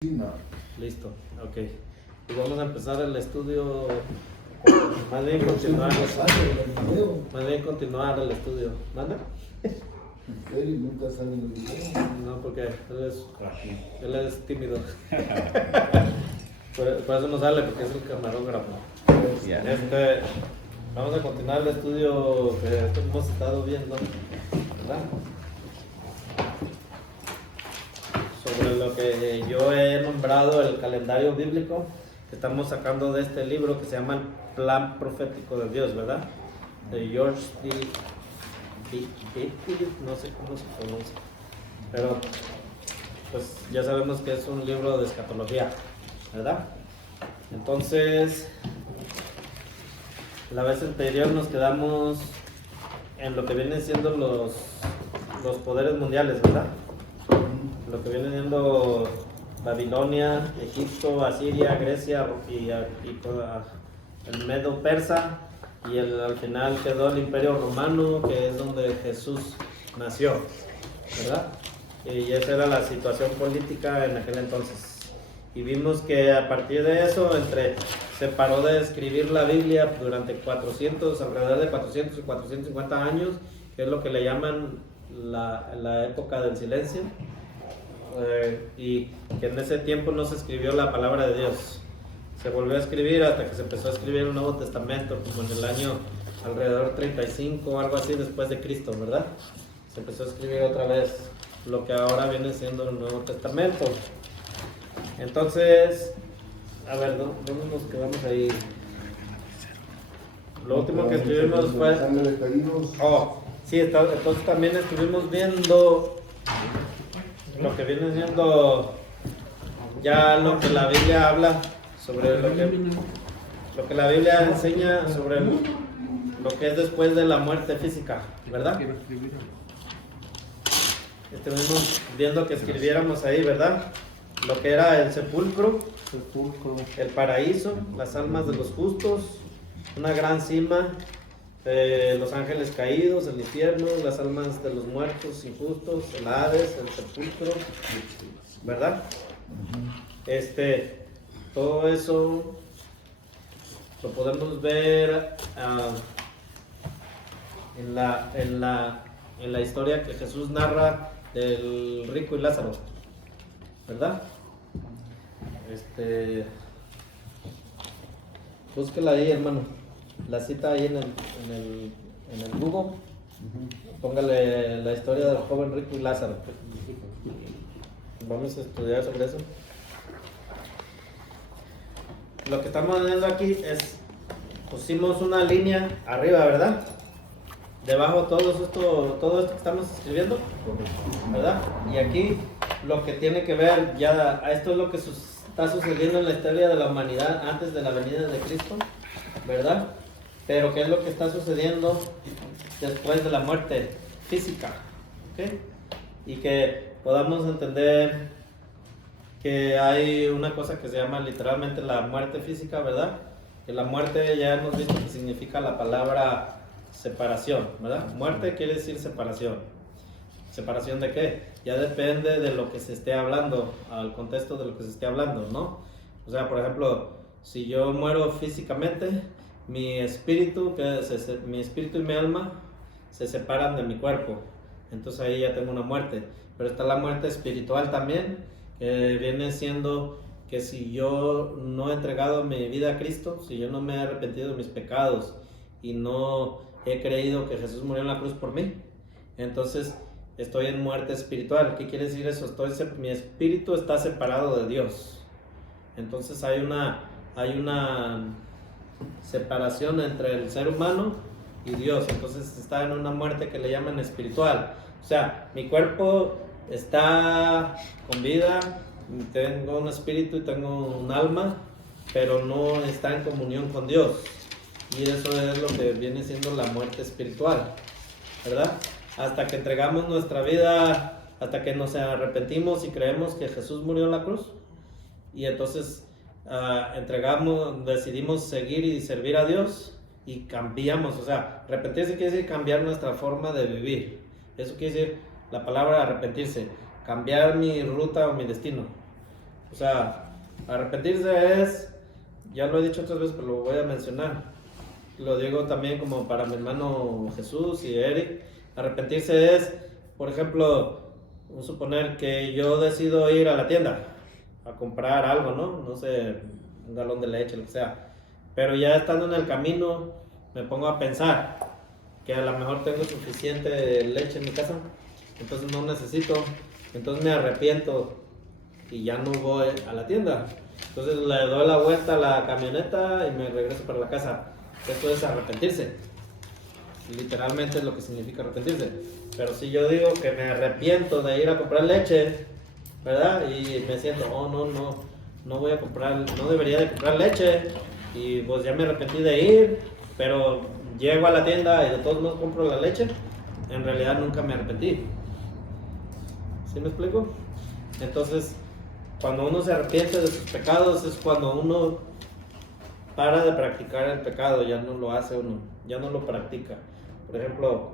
Sí, no. Listo, ok. Y vamos a empezar el estudio, más bien continuar el estudio. ¿Manda? Él nunca sale en el video. No, porque él es tímido. por eso no sale, porque es el camarógrafo. Vamos a continuar el estudio que hemos estado viendo, ¿verdad? Sobre lo que yo he nombrado el calendario bíblico que estamos sacando de este libro que se llama El Plan Profético de Dios, ¿verdad? De George D. No sé cómo se pronuncia, pero pues ya sabemos que es un libro de escatología, ¿verdad? Entonces, la vez anterior nos quedamos en lo que vienen siendo los poderes mundiales, ¿verdad? Lo que viene siendo Babilonia, Egipto, Asiria, Grecia y el Medo Persa, y al final quedó el Imperio Romano, que es donde Jesús nació, ¿verdad? Y esa era la situación política en aquel entonces. Y vimos que a partir de eso, se paró de escribir la Biblia durante alrededor de 400 y 450 años, que es lo que le llaman la época del silencio. Y que en ese tiempo no se escribió la palabra de Dios. Se volvió a escribir hasta que se empezó a escribir el Nuevo Testamento, como en el año alrededor 35 o algo así después de Cristo, ¿verdad? Se empezó a escribir otra vez lo que ahora viene siendo el Nuevo Testamento. Entonces, a ver, ¿dónde nos quedamos ahí? Lo último que escribimos fue... sí, entonces también estuvimos viendo lo que viene siendo ya lo que la Biblia habla sobre lo que la Biblia enseña sobre lo que es después de la muerte física, ¿verdad? Estuvimos viendo que escribiéramos ahí, ¿verdad? Lo que era el sepulcro, el paraíso, las almas de los justos, una gran cima, los ángeles caídos, el infierno, las almas de los muertos injustos, el Hades, el sepulcro, ¿verdad? Todo eso lo podemos ver en la historia que Jesús narra del rico y Lázaro, ¿verdad? Búsquela ahí, hermano. La cita ahí en el Google. Póngale la historia del joven rico y Lázaro. Vamos a estudiar sobre eso. Lo que estamos viendo aquí es, pusimos una línea arriba, ¿verdad? Debajo todo esto que estamos escribiendo, ¿verdad? Y aquí lo que tiene que ver, ya esto es lo que está sucediendo en la historia de la humanidad antes de la venida de Cristo, ¿verdad? Pero ¿qué es lo que está sucediendo después de la muerte física? ¿Ok? Y que podamos entender que hay una cosa que se llama literalmente la muerte física, ¿verdad? Que la muerte ya hemos visto que significa la palabra separación, ¿verdad? Muerte quiere decir separación. ¿Separación de qué? Ya depende de lo que se esté hablando, al contexto de lo que se esté hablando, ¿no? O sea, por ejemplo, si yo muero físicamente, mi espíritu y mi alma se separan de mi cuerpo. Entonces ahí ya tengo una muerte. Pero está la muerte espiritual también, que viene siendo que si yo no he entregado mi vida a Cristo, si yo no me he arrepentido de mis pecados y no he creído que Jesús murió en la cruz por mí, entonces estoy en muerte espiritual. ¿Qué quiere decir eso? Mi espíritu está separado de Dios. Entonces hay una separación entre el ser humano y Dios. Entonces está en una muerte que le llaman espiritual. O sea, mi cuerpo está con vida, tengo un espíritu y tengo un alma, pero no está en comunión con Dios. Y eso es lo que viene siendo la muerte espiritual, ¿verdad? Hasta que entregamos nuestra vida, hasta que nos arrepentimos y creemos que Jesús murió en la cruz, y entonces decidimos seguir y servir a Dios y cambiamos. O sea, arrepentirse quiere decir cambiar nuestra forma de vivir. Eso quiere decir la palabra arrepentirse, cambiar mi ruta o mi destino. O sea, arrepentirse es, ya lo he dicho otras veces, pero lo voy a mencionar. Lo digo también como para mi hermano Jesús y Eric. Arrepentirse es, por ejemplo, vamos a suponer que yo decido ir a la tienda a comprar algo, ¿no? No sé, un galón de leche, lo que sea. Pero ya estando en el camino, me pongo a pensar que a lo mejor tengo suficiente leche en mi casa, entonces no necesito, entonces me arrepiento y ya no voy a la tienda. Entonces le doy la vuelta a la camioneta y me regreso para la casa. Esto es arrepentirse. Literalmente es lo que significa arrepentirse. Pero si yo digo que me arrepiento de ir a comprar leche, ¿verdad? Y me siento, oh no voy a comprar, no debería de comprar leche. Y pues ya me arrepentí de ir, pero llego a la tienda y de todos modos compro la leche. En realidad nunca me arrepentí. ¿Sí me explico? Entonces, cuando uno se arrepiente de sus pecados es cuando uno para de practicar el pecado, ya no lo hace uno, ya no lo practica. Por ejemplo,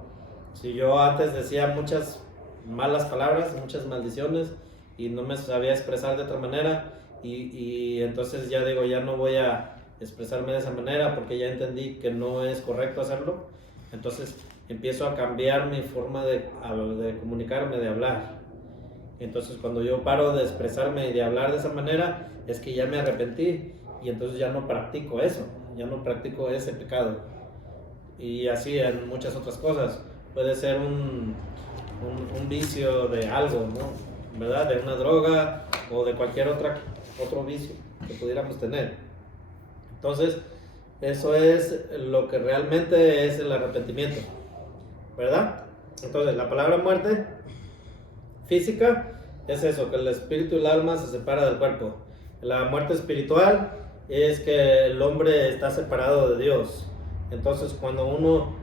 si yo antes decía muchas malas palabras, muchas maldiciones y no me sabía expresar de otra manera y entonces ya digo, ya no voy a expresarme de esa manera porque ya entendí que no es correcto hacerlo, entonces empiezo a cambiar mi forma de comunicarme, de hablar. Entonces cuando yo paro de expresarme y de hablar de esa manera es que ya me arrepentí y entonces ya no practico eso, ya no practico ese pecado. Y así en muchas otras cosas. Puede ser un vicio de algo, ¿no? ¿Verdad? De una droga o de cualquier otro vicio que pudiéramos tener. Entonces, eso es lo que realmente es el arrepentimiento, ¿verdad? Entonces, la palabra muerte física es eso, que el espíritu y el alma se separan del cuerpo. La muerte espiritual es que el hombre está separado de Dios. Entonces, cuando uno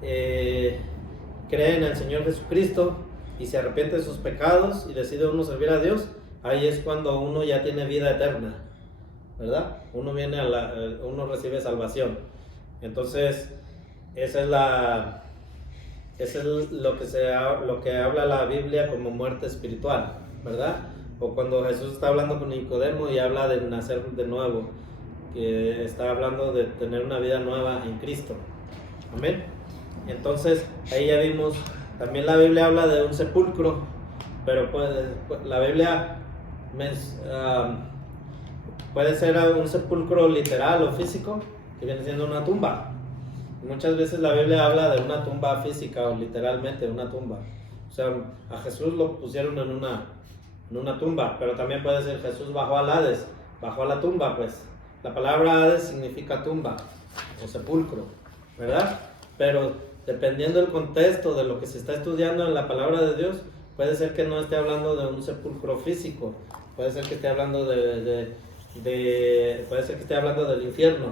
cree en el Señor Jesucristo y se arrepiente de sus pecados y decide uno servir a Dios, ahí es cuando uno ya tiene vida eterna, ¿verdad? Uno uno recibe salvación. Entonces, esa es lo que habla la Biblia como muerte espiritual, ¿verdad? O cuando Jesús está hablando con Nicodemo y habla de nacer de nuevo, que está hablando de tener una vida nueva en Cristo. Amén. Entonces, ahí ya vimos, también la Biblia habla de un sepulcro, pero la Biblia puede ser un sepulcro literal o físico, que viene siendo una tumba. Muchas veces la Biblia habla de una tumba física o literalmente una tumba. O sea, a Jesús lo pusieron en una tumba, pero también puede ser Jesús bajó al Hades, bajó a la tumba, pues. La palabra Hades significa tumba o sepulcro, ¿verdad? Pero dependiendo del contexto de lo que se está estudiando en la palabra de Dios, puede ser que no esté hablando de un sepulcro físico, puede ser que esté hablando puede ser que esté hablando del infierno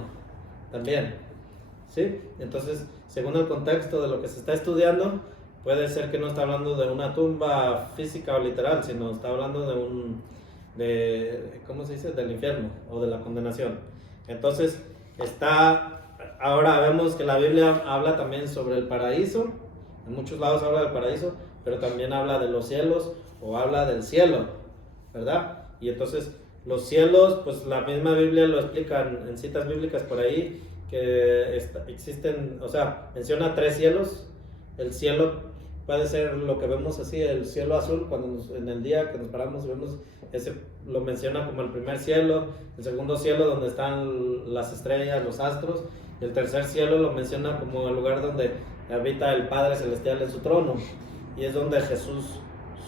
también, ¿sí? Entonces, según el contexto de lo que se está estudiando, puede ser que no está hablando de una tumba física o literal, sino está hablando ¿cómo se dice? Del infierno o de la condenación. Entonces, ahora vemos que la Biblia habla también sobre el paraíso. En muchos lados habla del paraíso, pero también habla de los cielos o habla del cielo, ¿verdad? Y entonces los cielos, pues la misma Biblia lo explica en citas bíblicas por ahí, que existen, o sea, menciona 3 cielos. El cielo puede ser lo que vemos así, el cielo azul, cuando en el día que nos paramos y vemos, ese lo menciona como el primer cielo. El segundo cielo donde están las estrellas, los astros. Y el tercer cielo lo menciona como el lugar donde habita el Padre Celestial en su trono, y es donde Jesús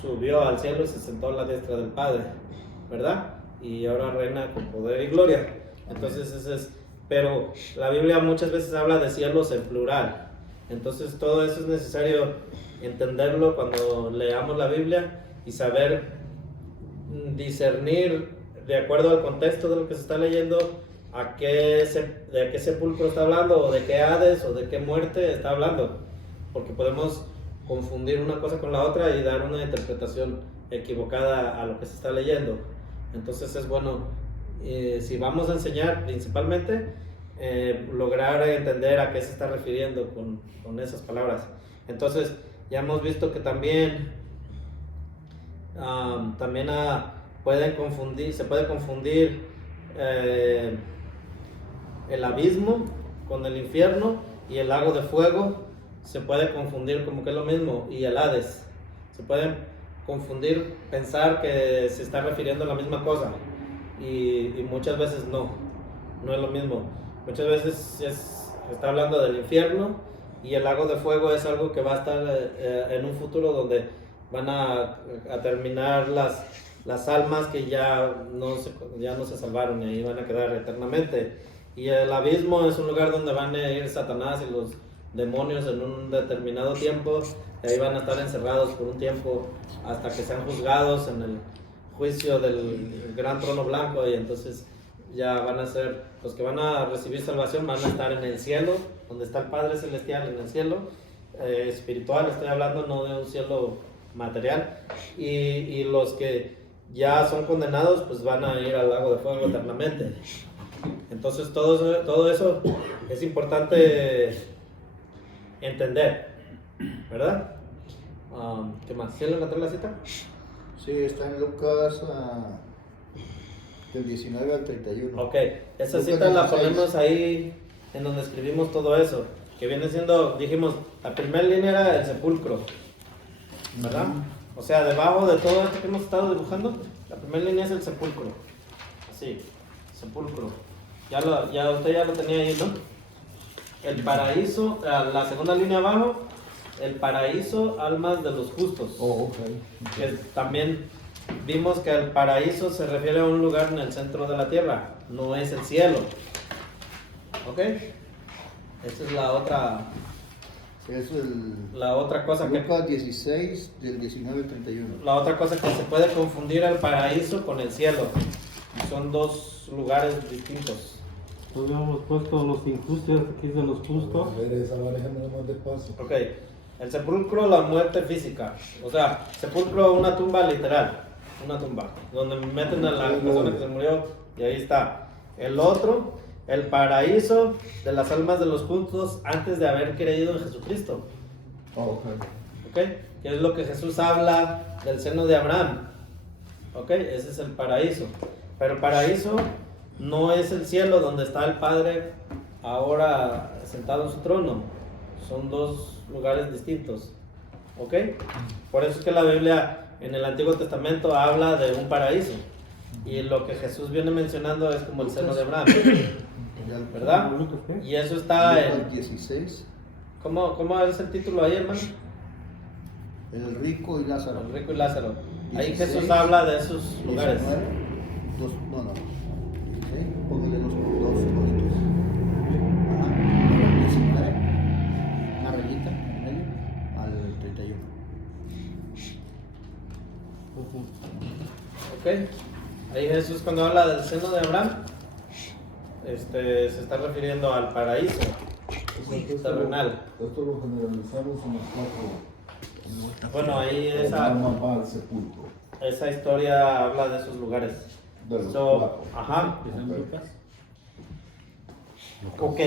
subió al cielo y se sentó a la diestra del Padre, ¿verdad? Y ahora reina con poder y gloria. Entonces pero la Biblia muchas veces habla de cielos en plural. Entonces todo eso es necesario entenderlo cuando leamos la Biblia y saber discernir de acuerdo al contexto de lo que se está leyendo de qué sepulcro está hablando, o de qué Hades o de qué muerte está hablando, porque podemos confundir una cosa con la otra y dar una interpretación equivocada a lo que se está leyendo. Entonces es bueno, si vamos a enseñar principalmente, lograr entender a qué se está refiriendo con esas palabras. Entonces ya hemos visto que también se puede confundir el abismo con el infierno, y el lago de fuego se puede confundir como que es lo mismo, y el Hades. Se pueden confundir, pensar que se está refiriendo a la misma cosa, y muchas veces no es lo mismo. Muchas veces se está hablando del infierno, y el lago de fuego es algo que va a estar en un futuro donde van a terminar las almas que ya no se salvaron, y ahí van a quedar eternamente. Y el abismo es un lugar donde van a ir Satanás y los demonios en un determinado tiempo, y ahí van a estar encerrados por un tiempo hasta que sean juzgados en el juicio del gran trono blanco, y entonces ya van a ser, los que van a recibir salvación van a estar en el cielo, donde está el Padre Celestial, en el cielo espiritual, estoy hablando, no de un cielo material, y los que ya son condenados pues van a ir al lago de fuego eternamente. Entonces todo eso es importante entender, ¿verdad? ¿Qué más? ¿Sí le encontré la cita? Sí, está en Lucas del 19 al 31. Ok, esa Lucas cita la 16. ponemos ahí en donde escribimos todo eso, que viene siendo, dijimos, la primera línea era el sepulcro, ¿verdad? O sea, debajo de todo esto que hemos estado dibujando, la primera línea es el sepulcro. Así, sepulcro. Usted ya lo tenía ahí, ¿no? El paraíso, la segunda línea abajo, el paraíso, almas de los justos. Oh, ok. Que también vimos que el paraíso se refiere a un lugar en el centro de la tierra, no es el cielo. ¿Ok? Esa es la otra. Sí, eso es La otra cosa que. Lucas 16 del 19 al 31. La otra cosa que se puede confundir el paraíso con el cielo. Y son dos lugares distintos. Habíamos puesto los injustos, aquí de los justos. A ver, esa manejando más despacio. Ok. El sepulcro, la muerte física. O sea, sepulcro, una tumba literal. Una tumba. Donde meten a la persona que se murió y ahí está. El otro, el paraíso de las almas de los justos antes de haber creído en Jesucristo. Oh, ok. ¿Ok? Que es lo que Jesús habla del seno de Abraham. ¿Ok? Ese es el paraíso. Pero el paraíso no es el cielo donde está el Padre ahora sentado en su trono. Son dos lugares distintos. ¿Ok? Por eso es que la Biblia en el Antiguo Testamento habla de un paraíso. Y lo que Jesús viene mencionando es como el seno de Abraham. ¿Verdad? Y eso está Lucas en... 16, ¿Cómo es el título ahí, hermano? el rico y Lázaro. El rico y Lázaro. Ahí 16, Jesús habla de esos lugares. 19, no. 16, póngale los dos bonitos. Ajá. 19, una rayita en medio, al 31. ¿Ok? Ahí Jesús cuando habla del seno de Abraham, se está refiriendo al paraíso terrenal. Esto lo generalizamos en los cuatro. Bueno, ahí El alma va al sepulcro. esa historia habla de esos lugares. De los So, cuatro. ajá. Ok. Ok,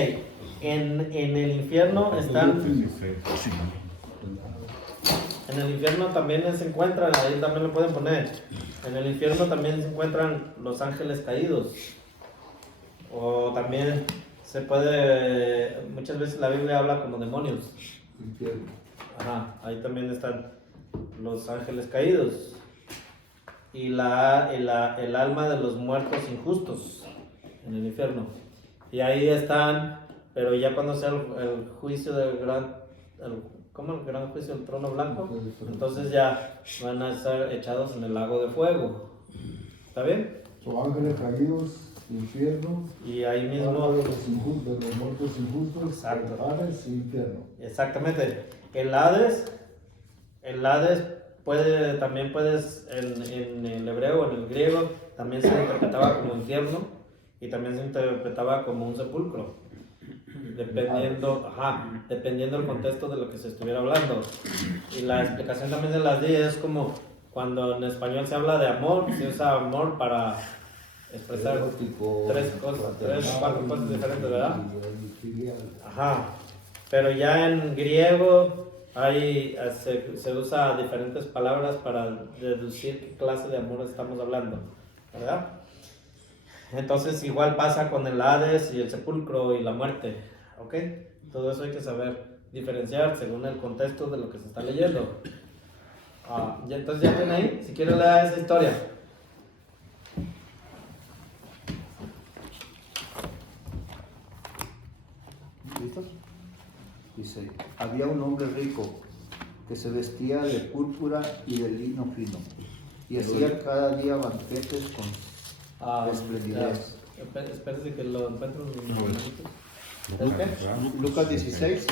en el infierno están... En el infierno también se encuentran, ahí también lo pueden poner. En el infierno también se encuentran los ángeles caídos. O también se puede, muchas veces la Biblia habla como demonios. Infierno. Ajá, ahí también están los ángeles caídos. Y el alma de los muertos injustos en el infierno. Y ahí están, pero ya cuando sea el juicio del ¿cómo el gran juicio del trono blanco? Entonces ya van a ser echados en el lago de fuego. ¿Está bien? Son ángeles caídos, infierno. Y ahí Alma mismo... de los muertos injustos. Exacto. Hades y infierno. Exactamente. El Hades también puedes, en el hebreo o en el griego, también se interpretaba como infierno y también se interpretaba como un sepulcro. Dependiendo del contexto de lo que se estuviera hablando. Y la explicación también de las 10 es como cuando en español se habla de amor, se usa amor para expresar tres o cuatro cosas diferentes, ¿verdad? Ajá. Pero ya en griego se usa diferentes palabras para deducir qué clase de amor estamos hablando, ¿verdad? Entonces igual pasa con el Hades y el sepulcro y la muerte, ¿ok? Todo eso hay que saber diferenciar según el contexto de lo que se está leyendo. Y entonces ya tienen ahí, si quieren leer esa historia. ¿Listos? Dice, había un hombre rico que se vestía de púrpura y de lino fino y hacía cada día banquetes con esplendidez. Espérese que lo encuentro un momentito. ¿Es qué? Lucas 16.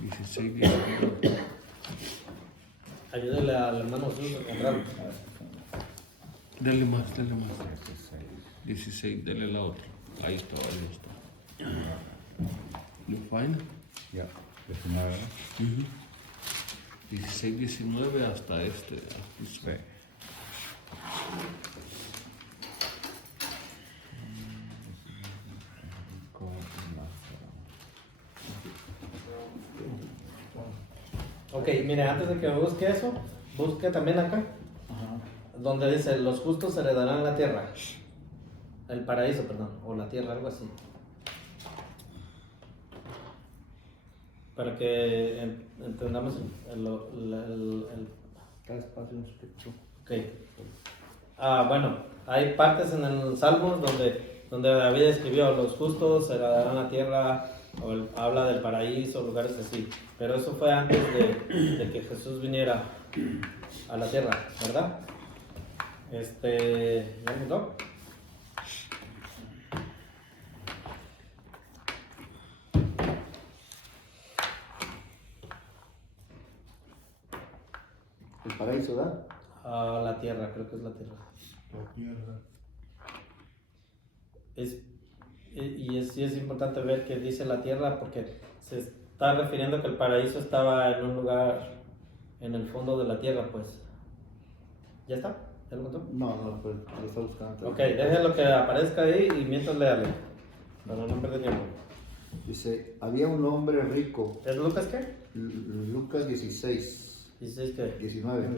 16, 19. Ayúdele al hermano Jesús a encontrarlo. Dele más, dele más. 16, dele la otra. Ahí está, ahí está. ¿Lo fine? Ya, 19. 16, 19 hasta este. Aquí Sí. Ok, mire, antes de que busque eso, busque también acá, donde dice, los justos heredarán la tierra. El paraíso, perdón, o la tierra, algo así. Para que entendamos Cada espacio en su texto. Ok. Bueno, hay partes en el Salmos donde David escribió, los justos heredarán la tierra, o habla del paraíso, lugares así. Pero eso fue antes de que Jesús viniera a la tierra, ¿verdad? ¿Ya mudó? El paraíso, ¿verdad? La tierra, creo que es la tierra. La tierra. Sí es importante ver que dice la tierra porque se está refiriendo que el paraíso estaba en un lugar en el fondo de la tierra, pues. ¿Ya está? ¿Ya lo contó? No, pues lo está buscando. Ok, déjelo que aparezca ahí y mientras léale, para no perder tiempo. Dice, había un hombre rico. ¿Es Lucas qué? Lucas 16. 16 qué. 19.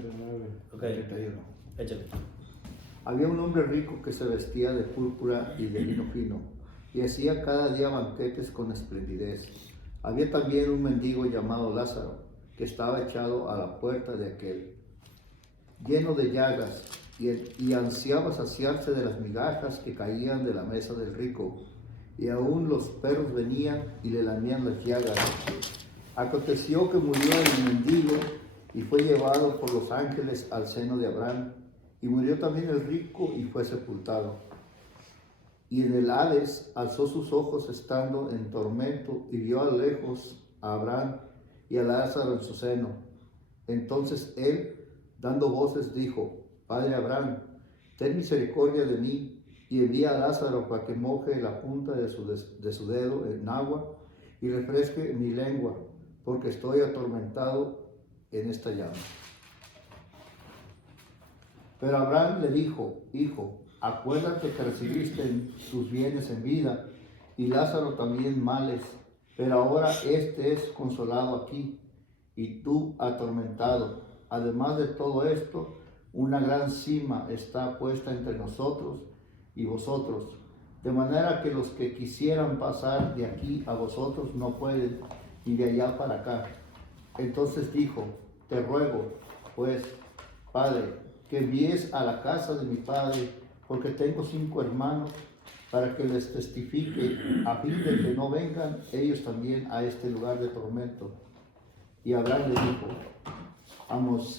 Ok, 31. échale. Había un hombre rico que se vestía de púrpura y de lino fino, y hacía cada día banquetes con esplendidez. Había también un mendigo llamado Lázaro, que estaba echado a la puerta de aquel, lleno de llagas, y ansiaba saciarse de las migajas que caían de la mesa del rico, y aún los perros venían y le lamían las llagas. Aconteció que murió el mendigo y fue llevado por los ángeles al seno de Abraham, y murió también el rico y fue sepultado. Y en el Hades alzó sus ojos estando en tormento y vio a lejos a Abraham y a Lázaro en su seno. Entonces él, dando voces, dijo, Padre Abraham, ten misericordia de mí y envía a Lázaro para que moje la punta de su dedo en agua y refresque mi lengua, porque estoy atormentado en esta llama. Pero Abraham le dijo, hijo, acuérdate que recibiste tus bienes en vida, y Lázaro también males, pero ahora este es consolado aquí, y tú atormentado. Además de todo esto, una gran sima está puesta entre nosotros y vosotros, de manera que los que quisieran pasar de aquí a vosotros no pueden, ni de allá para acá. Entonces dijo, te ruego, pues, Padre, que envíes a la casa de mi padre, porque tengo 5 hermanos, para que les testifique, a fin de que no vengan ellos también a este lugar de tormento. Y Abraham le dijo,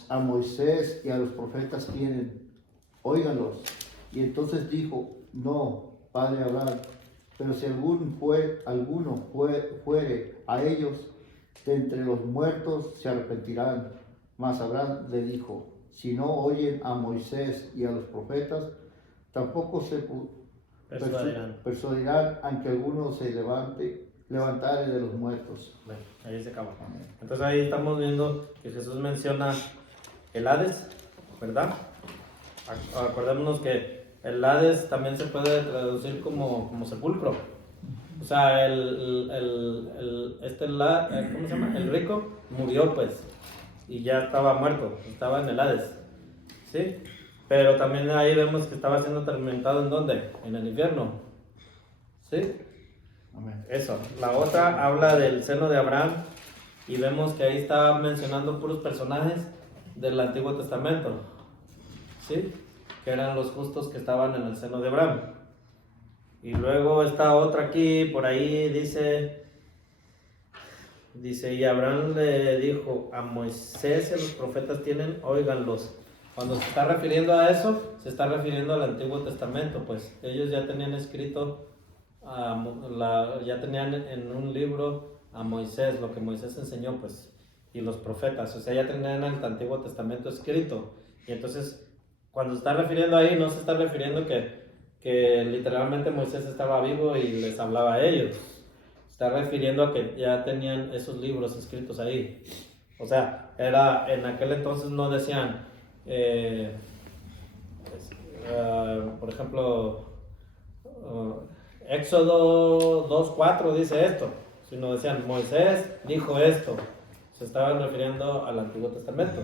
a Moisés y a los profetas tienen, óiganlos. Y entonces dijo, no, padre Abraham, pero si alguno fuere a ellos, de entre los muertos se arrepentirán. Mas Abraham le dijo, si no oyen a Moisés y a los profetas, tampoco se persuadirán, aunque alguno se levantare de los muertos. Bueno, ahí se acaba. Entonces ahí estamos viendo que Jesús menciona el Hades, ¿verdad? Acordémonos que el Hades también se puede traducir como sepulcro. O sea, ¿cómo se llama? El rico murió, pues, y ya estaba muerto, estaba en el Hades, ¿sí? Pero también ahí vemos que estaba siendo atormentado, ¿en dónde? En el infierno, ¿sí? Amén. Eso. La otra habla del seno de Abraham, y vemos que ahí está mencionando puros personajes del Antiguo Testamento, ¿sí? Que eran los justos que estaban en el seno de Abraham. Y luego esta otra aquí, por ahí dice, y Abraham le dijo, a Moisés y a los profetas tienen, óiganlos. Cuando se está refiriendo a eso, se está refiriendo al Antiguo Testamento, pues ellos ya tenían escrito, ya tenían en un libro a Moisés, lo que Moisés enseñó, pues, y los profetas, o sea, ya tenían el Antiguo Testamento escrito. Y entonces, cuando se está refiriendo ahí, no se está refiriendo que literalmente Moisés estaba vivo y les hablaba a ellos. Se está refiriendo a que ya tenían esos libros escritos ahí. O sea, en aquel entonces no decían, por ejemplo, Éxodo 2:4 dice esto, sino decían, Moisés dijo esto. Se estaban refiriendo al Antiguo Testamento.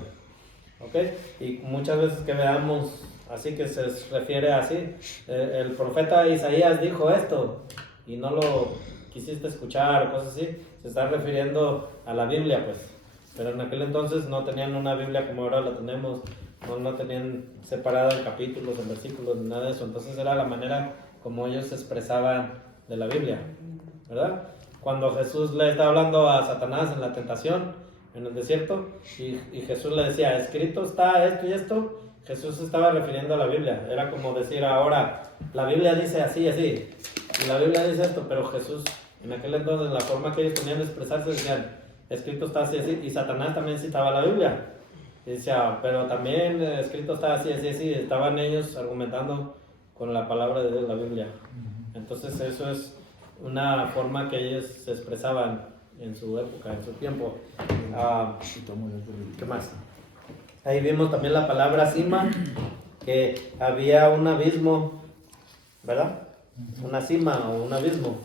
¿Ok? Y muchas veces que veamos así que se refiere así, el profeta Isaías dijo esto y no lo quisiste escuchar o cosas así, se está refiriendo a la Biblia, pues. Pero en aquel entonces no tenían una Biblia como ahora la tenemos, no tenían separada en capítulos, en versículos, ni nada de eso. Entonces era la manera como ellos se expresaban de la Biblia, ¿verdad? Cuando Jesús le está hablando a Satanás en la tentación, en el desierto, y Jesús le decía, escrito está esto y esto, Jesús se estaba refiriendo a la Biblia. Era como decir ahora, la Biblia dice así, así, y la Biblia dice esto, pero Jesús, en aquel entonces, la forma que ellos tenían de expresarse, decían, escrito está así, así, y Satanás también citaba la Biblia. Y decía, pero también escrito está así, así, así. Estaban ellos argumentando con la palabra de Dios, la Biblia. Entonces eso es una forma que ellos se expresaban en su época, en su tiempo. ¿Qué más? Ahí vimos también la palabra cima, que había un abismo, ¿verdad? Una cima o un abismo,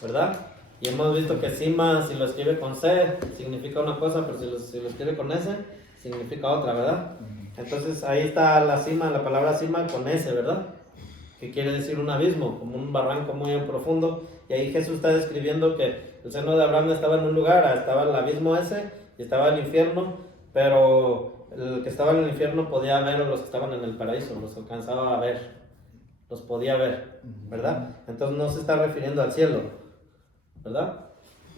¿verdad? Y hemos visto que cima, si lo escribe con C, significa una cosa, pero si lo escribe con S, significa otra, ¿verdad? Entonces ahí está la cima, la palabra cima con S, ¿verdad? Que quiere decir un abismo, como un barranco muy profundo. Y ahí Jesús está describiendo que el seno de Abraham estaba en un lugar, estaba el abismo ese, y estaba el infierno, pero el que estaba en el infierno podía ver a los que estaban en el paraíso, los alcanzaba a ver, los podía ver, ¿verdad? Entonces no se está refiriendo al cielo, ¿verdad?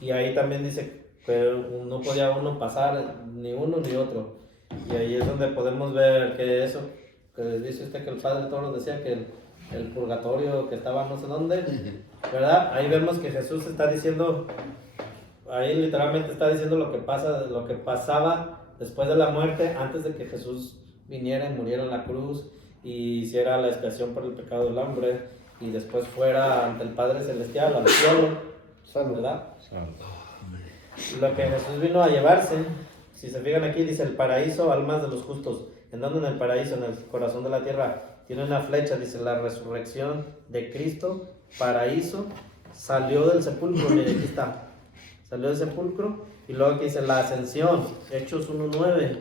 Y ahí también dice que no podía uno pasar, ni uno ni otro. Y ahí es donde podemos ver que eso, que dice usted que el Padre Toro decía que el purgatorio que estaba no sé dónde, ¿verdad? Ahí vemos que Jesús está diciendo, ahí literalmente está diciendo lo que pasaba después de la muerte, antes de que Jesús viniera y muriera en la cruz y hiciera la expiación por el pecado del hombre y después fuera ante el Padre Celestial, al cielo, ¿verdad? Lo que Jesús vino a llevarse, si se fijan aquí, dice el paraíso, almas de los justos. ¿En dónde? En el paraíso, en el corazón de la tierra. Tiene una flecha, dice la resurrección de Cristo, paraíso, salió del sepulcro, mire, aquí está. Salió del sepulcro, y luego aquí dice la ascensión, Hechos 1:9.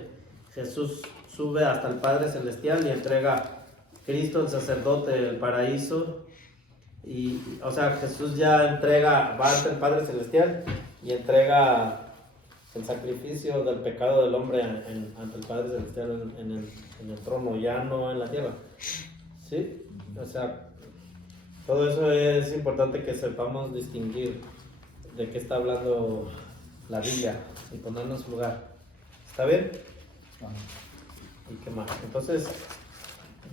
Jesús sube hasta el Padre Celestial y entrega Cristo, el sacerdote, el paraíso. Y, o sea, Jesús ya entrega, va ante el Padre Celestial y entrega el sacrificio del pecado del hombre ante el Padre Celestial en el trono, ya no en la tierra. ¿Sí? O sea, todo eso es importante que sepamos distinguir de qué está hablando la Biblia y ponernos en su lugar. ¿Está bien? ¿Y qué más? Entonces,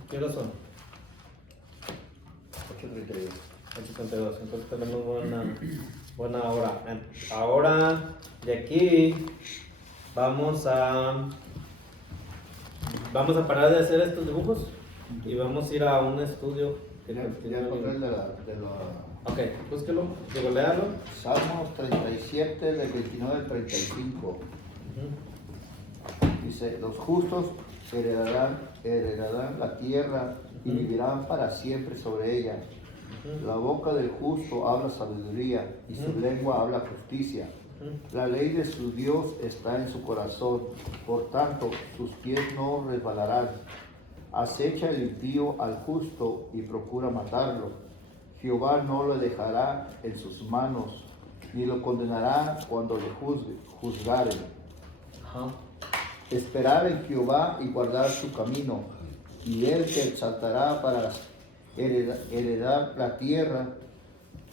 ¿qué horas son? 8:32. Entonces tenemos buena hora. Ahora, de aquí, vamos a parar de hacer estos dibujos y vamos a ir a un estudio. Quería correr de la Ok, búsquelo, digo, léalo. Salmos 37, del 29 al 35. Dice, los justos heredarán la tierra y vivirán para siempre sobre ella. La boca del justo habla sabiduría y su lengua habla justicia. La ley de su Dios está en su corazón, por tanto sus pies no resbalarán. Acecha el impío al justo y procura matarlo. Jehová no lo dejará en sus manos, ni lo condenará cuando le juzgaren. Ajá. Esperar en Jehová y guardar su camino, y él te exaltará para heredar la tierra.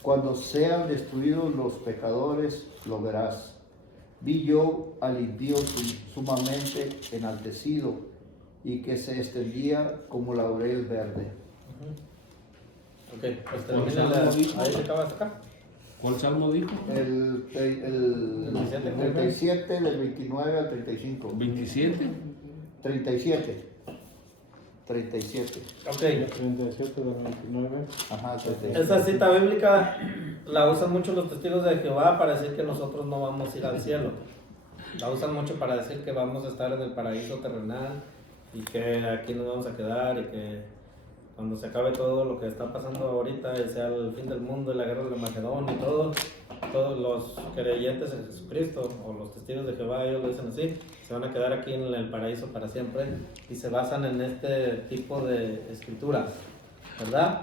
Cuando sean destruidos los pecadores, lo verás. Vi yo al impío sumamente enaltecido, y que se extendía como laurel verde. Ok, pues termina ahí se acaba hasta acá. ¿Cuál salmo dijo? El 37 del 29 al 35. 27. 37. 37. Ok. 37 del 29. Ajá, 37. Esta cita bíblica la usan mucho los testigos de Jehová para decir que nosotros no vamos a ir al cielo. La usan mucho para decir que vamos a estar en el paraíso terrenal y que aquí nos vamos a quedar y que cuando se acabe todo lo que está pasando ahorita y sea el fin del mundo y la guerra de Macedón y todo, todos los creyentes en Jesucristo o los testigos de Jehová, ellos lo dicen así, se van a quedar aquí en el paraíso para siempre y se basan en este tipo de escrituras, ¿verdad?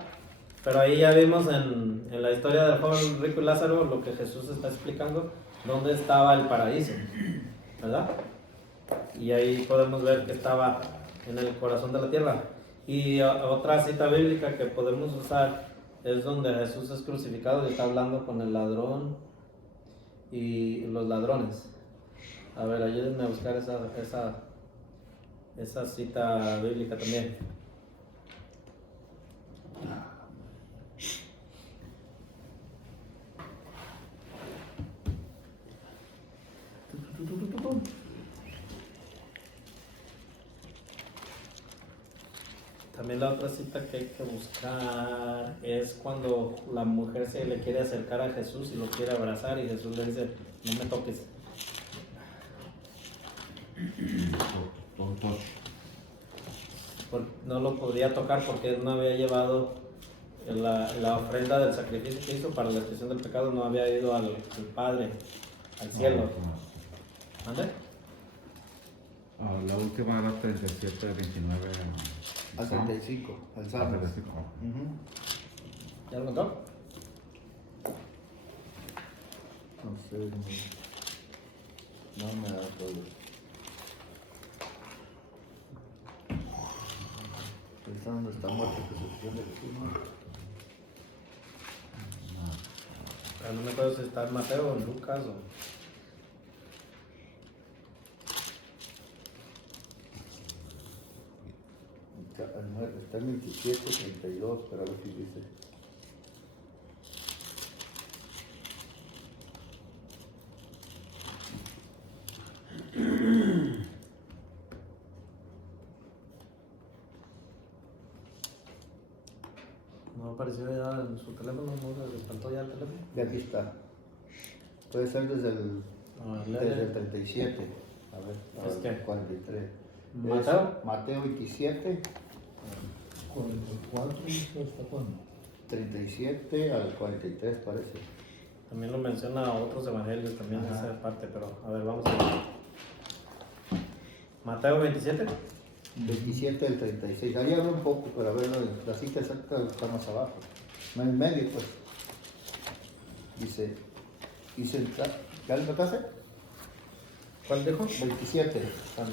Pero ahí ya vimos en la historia del joven rico y Lázaro lo que Jesús está explicando, dónde estaba el paraíso, ¿verdad? Y ahí podemos ver que estaba en el corazón de la tierra. Y otra cita bíblica que podemos usar es donde Jesús es crucificado y está hablando con el ladrón y los ladrones. A ver, ayúdenme a buscar esa cita bíblica también. También la otra cita que hay que buscar es cuando la mujer se le quiere acercar a Jesús y lo quiere abrazar y Jesús le dice, no me toques. No lo podía tocar porque él no había llevado la ofrenda del sacrificio que hizo para la expiación del pecado, no había ido al Padre, al cielo. ¿Ande? La última era 37, 29. Al 35, al Salmo. ¿Ya lo notó? No sé, no me da todo. Pensando esta muerte que sucedió de Jesús, ¿no? Pero no me acuerdo si está en Mateo o en Lucas o... Está en 27, 32, pero a ver si dice. No apareció ya en su teléfono, no le faltó ya el teléfono. Y aquí está. Puede ser desde el 37. A ver, ¿Es qué? 43. ¿Mateo? Es Mateo 27. 44, ¿hasta cuándo? 37 al 43 parece. También lo menciona otros evangelios también esa parte, pero a ver, vamos a ver. Mateo 27. 27 al 36. Ahí habla un poco, pero a ver, la cita exacta está más abajo. No en medio, pues. Dice, ¿ya lo notaste? ¿Cuál dijo? 27, San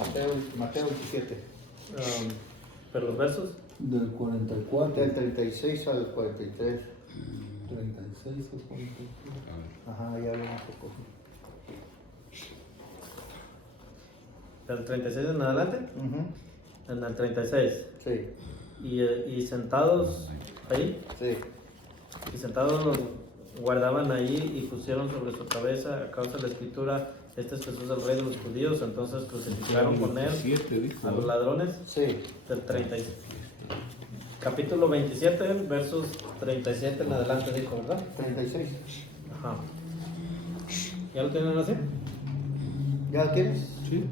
Mateo 27. Pero los versos. Del 44. Del 36 al 43. 36 al 43. Ajá, ya habla un poco. Del 36 en adelante. Ujú. En el 36. Sí, Y sentados ahí. sí. Y sentados los guardaban ahí y pusieron sobre su cabeza a causa de la escritura, este es Jesús el Rey de los judíos, entonces crucificaron con él 27 dijo. a los ladrones. Sí, Del 36. Capítulo 27, versos 37 en adelante dijo, ¿verdad? 36. Ajá. ¿Ya lo tienen así? ¿Ya lo tienes? Sí.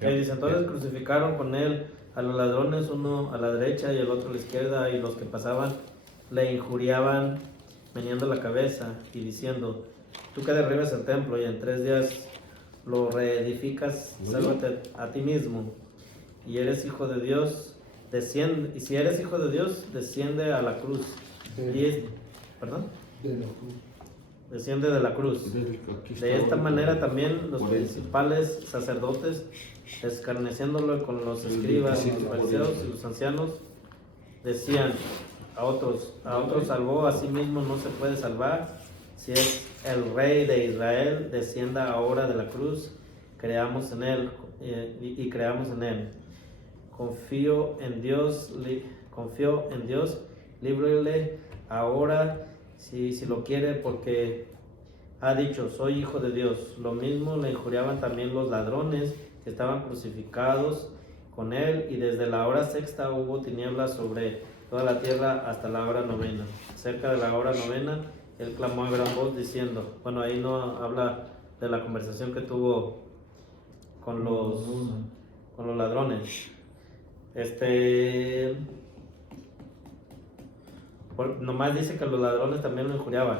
Y dice, entonces crucificaron con él a los ladrones, uno a la derecha y el otro a la izquierda, y los que pasaban le injuriaban meneando la cabeza y diciendo, tú que derribas el templo y en 3 días lo reedificas, sálvate a ti mismo. Y eres hijo de Dios, desciende. Y si eres hijo de Dios, desciende a la cruz. ¿Perdón? De la cruz. Desciende de la cruz. Aquí está De esta ahorita. manera también los 40. principales sacerdotes, escarneciéndolo con los escribas y los 25, fariseos 40. y los ancianos, decían a otros salvó, a sí mismo no se puede salvar. Si es el rey de Israel, descienda ahora de la cruz, creamos en él y creamos en él. Confío en Dios, líbrele ahora si lo quiere, porque ha dicho, soy hijo de Dios. Lo mismo le injuriaban también los ladrones que estaban crucificados con él, y desde la hora sexta hubo tinieblas sobre toda la tierra hasta la hora novena. Cerca de la hora novena, él clamó a gran voz diciendo, bueno, ahí no habla de la conversación que tuvo con los ladrones. Nomás dice que los ladrones también lo injuriaban.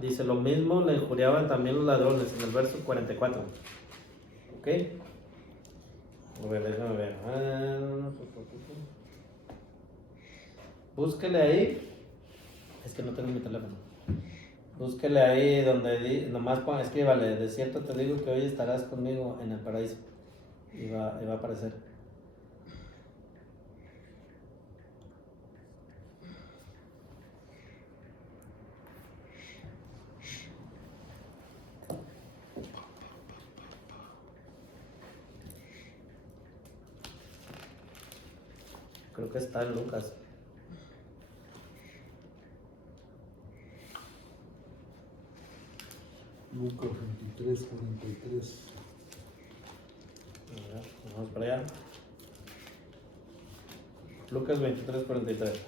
Dice, lo mismo le injuriaban también los ladrones en el verso 44. ¿Ok? A ver, déjame ver. Búsquele ahí. Es que no tengo mi teléfono. Búsquele ahí donde nomás escríbale, de cierto te digo que hoy estarás conmigo en el paraíso. Y va a aparecer. Creo que está en Lucas. Lucas 23, 43. A ver, vamos para allá. Lucas 23, 43.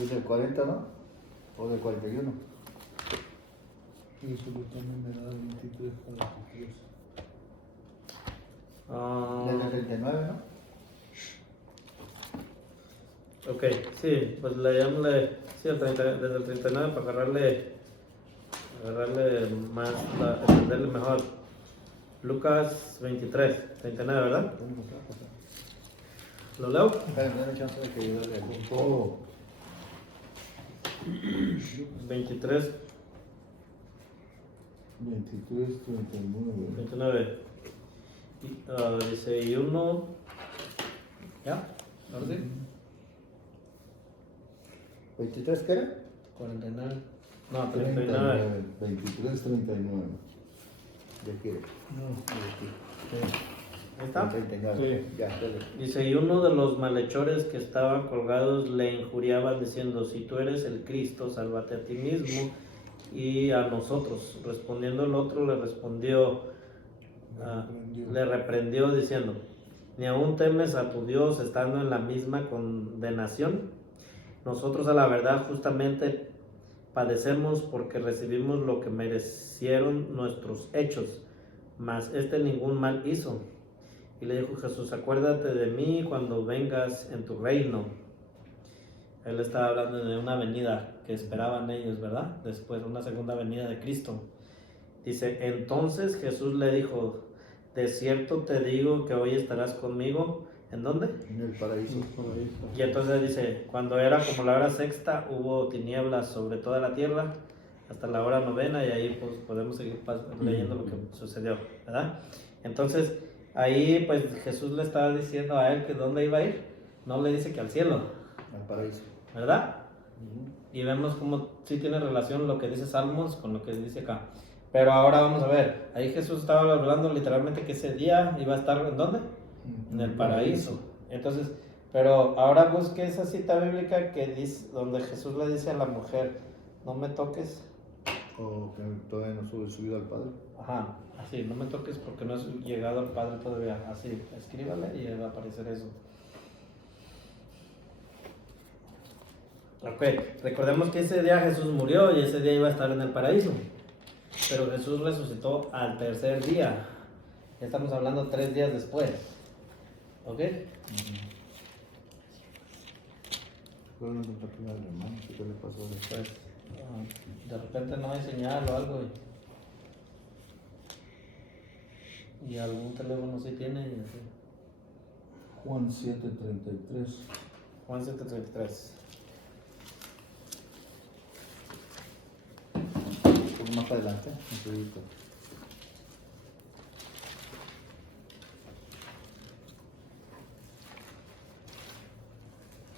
¿Es del 40, no? ¿O del 41? Eso que también me da 23, 43. Del 39, ¿no? Ok, sí, pues leámosle, sí, desde el 39 para agarrarle más, entenderle mejor. Lucas 23, 39, ¿verdad? ¿Lo leo? Dame chance de que yo le haga. Todo. 23, 23, 39. 29. Dice, y uno... ¿Ya? ¿Ahora sí? ¿23 qué era? 49. No, 39. 23, 39. ¿De qué? No. Ahí está. 39. Sí. Ya, dale. Dice, y uno de los malhechores que estaban colgados le injuriaban diciendo, si tú eres el Cristo, sálvate a ti mismo y a nosotros. Respondiendo el otro le reprendió diciendo, ni aún temes a tu Dios estando en la misma condenación. Nosotros a la verdad justamente padecemos porque recibimos lo que merecieron nuestros hechos, mas ningún mal hizo. Y le dijo Jesús, acuérdate de mí cuando vengas en tu reino. Él estaba hablando de una venida que esperaban ellos, ¿verdad? Después, una segunda venida de Cristo. Dice, entonces Jesús le dijo, de cierto te digo que hoy estarás conmigo. ¿En dónde? En el paraíso. Y entonces dice, cuando era como la hora sexta, hubo tinieblas sobre toda la tierra hasta la hora novena, y ahí pues podemos seguir leyendo lo que sucedió, ¿verdad? Entonces, ahí pues Jesús le estaba diciendo a él que dónde iba a ir. No le dice que al cielo, Al paraíso. ¿verdad? Y vemos cómo sí tiene relación lo que dice Salmos con lo que dice acá. Pero ahora vamos a ver, ahí Jesús estaba hablando literalmente que ese día iba a estar ¿en dónde? En el paraíso. Entonces, pero ahora busque esa cita bíblica que dice, donde Jesús le dice a la mujer, no me toques. O que todavía no sube subido al Padre. Ajá, así, no me toques porque no has llegado al Padre todavía. Así, escríbale y va a aparecer eso. Ok, recordemos que ese día Jesús murió y ese día iba a estar en el paraíso. Pero Jesús resucitó al tercer día. Ya estamos hablando 3 días después. ¿Ok? ¿Cuál es la capilla del hermano? ¿Qué le pasó después? Pues, de repente no hay señal o algo. Y algún teléfono sí tiene. Y así. Juan 7:33. Juan 7:33. Más adelante, un poquito.